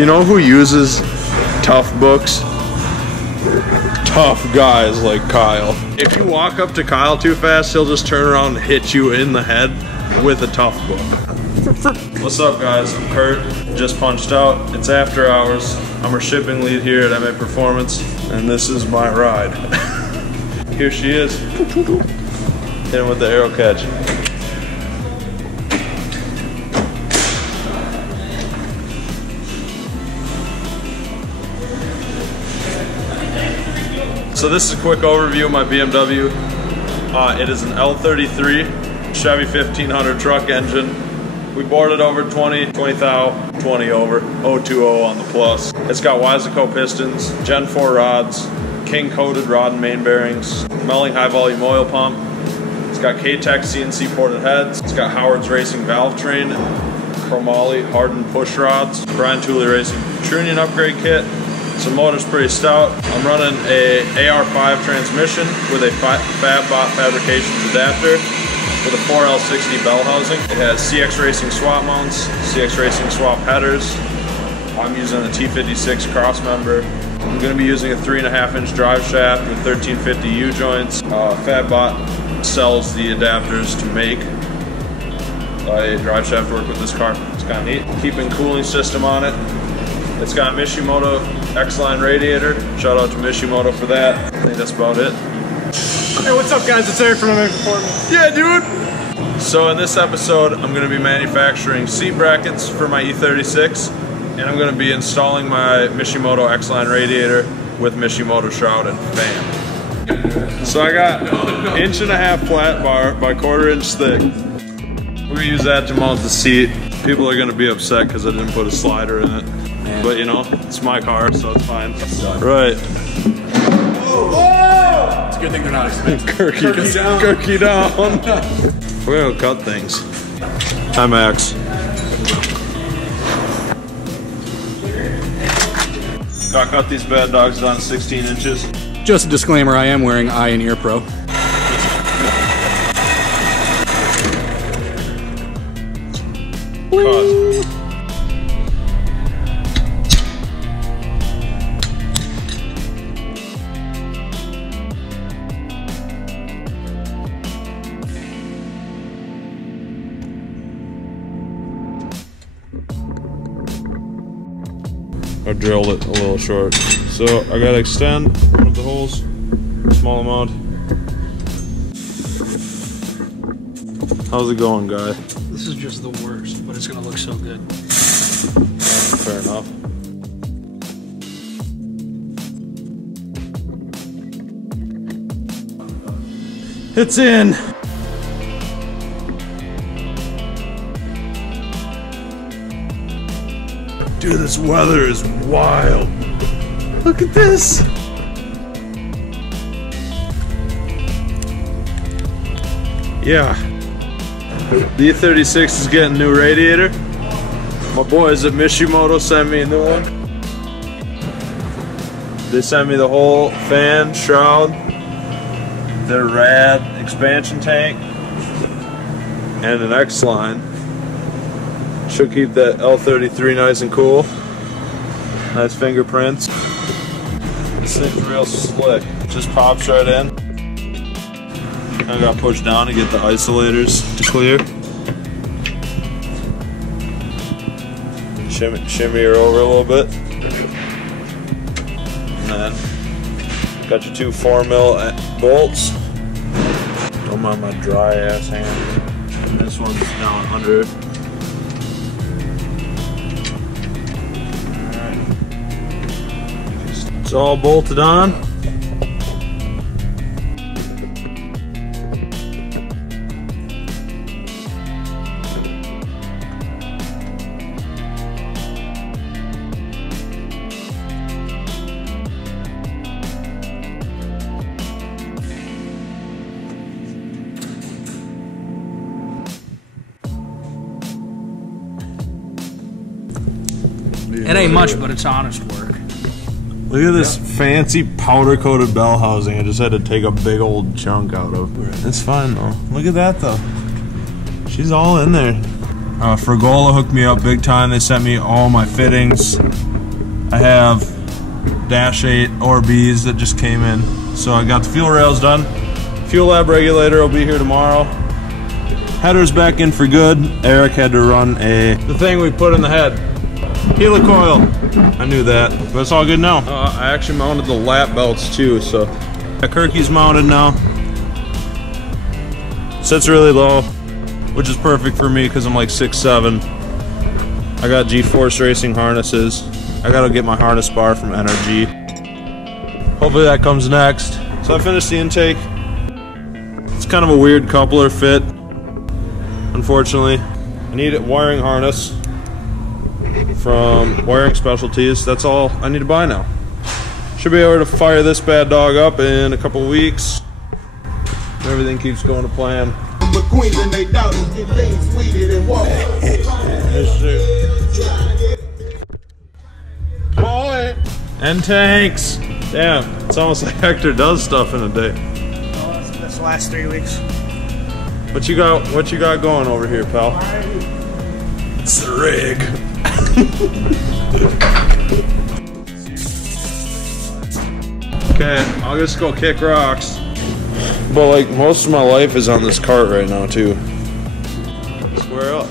You know who uses Toughbooks? Tough guys like Kyle. If you walk up to Kyle too fast, he'll just turn around and hit you in the head with a Toughbook. What's up, guys? I'm Kurt. Just punched out. It's after hours. I'm our shipping lead here at Maperformance, and this is my ride. Here she is. Hit him with the arrow catch. So this is a quick overview of my BMW. It is an L33 Chevy 1500 truck engine. We boarded over 20 thou, 20 over, 020 on the plus. It's got Wiseco pistons, Gen 4 rods, King coated rod and main bearings, Melling high volume oil pump. It's got Katech CNC ported heads. It's got Howard's Racing valve train, chromoly hardened push rods, Brian Tooley Racing tuning upgrade kit. So the motor's pretty stout. I'm running a AR5 transmission with a Fabbot Fabricating adapter with a 4L60 bell housing. It has CXRacing swap mounts, CXRacing swap headers. I'm using a T56 cross member. I'm going to be using a 3.5-inch drive shaft with 1350 U-joints. Fabbot sells the adapters to make a drive shaft work with this car. It's kind of neat. Keeping cooling system on it. It's got a Mishimoto X-Line radiator. Shout out to Mishimoto for that. I think that's about it. Hey, what's up, guys? It's Eric from Maperformance. Yeah, dude! So in this episode, I'm going to be manufacturing seat brackets for my E36, and I'm going to be installing my Mishimoto X-Line radiator with Mishimoto shroud and fan. So I got 1.5-inch flat bar by 1/4-inch thick. We're going to use that to mount the seat. People are going to be upset because I didn't put a slider in it. But you know, it's my car, so it's fine. Right. Whoa! It's a good thing they're not expensive. Kirkey down. Kirkey down. We're gonna cut things. Hi, Max. Gotta cut these bad dogs down to 16 inches. Just a disclaimer, I am wearing eye and ear pro. Cut. I drilled it a little short. So I gotta extend one of the holes, small amount. How's it going, guy? This is just the worst, but it's gonna look so good. Fair enough. It's in! Dude, this weather is wild. Look at this. Yeah. The E36 is getting a new radiator. My boys at Mishimoto sent me a new one. They sent me the whole fan, shroud, their rad expansion tank, and an X-line. Should keep that L33 nice and cool. Nice fingerprints. This thing's real slick. Just pops right in. I got pushed down to get the isolators to clear. Shimmy her over a little bit. And then got your two 4mm bolts. Don't mind my dry ass hand. And this one's down under it. It's all bolted on. It ain't much, but it's honest work. Look at this fancy powder-coated bell housing I just had to take a big old chunk out of. It's fine though. Look at that though. She's all in there. Fragola hooked me up big time. They sent me all my fittings. I have Dash 8 ORBs that just came in. So I got the fuel rails done. Fuellab regulator will be here tomorrow. Header's back in for good. Eric had to run the thing we put in the head. Helicoil. I knew that, but it's all good now. I actually mounted the lap belts too, so the Kirkey's mounted now. Sits really low, which is perfect for me because I'm like 6'7". I got G-Force racing harnesses. I gotta get my harness bar from NRG. Hopefully that comes next. So I finished the intake. It's kind of a weird coupler fit, unfortunately. I need a wiring harness from Wiring Specialties. That's all I need to buy now. Should be able to fire this bad dog up in a couple weeks. Everything keeps going to plan. And tanks. Damn, it's almost like Hector does stuff in a day. Oh, that's the last 3 weeks. What you got going over here, pal? It's the rig. Okay, I'll just go kick rocks. But like most of my life is on this cart right now too. Square up.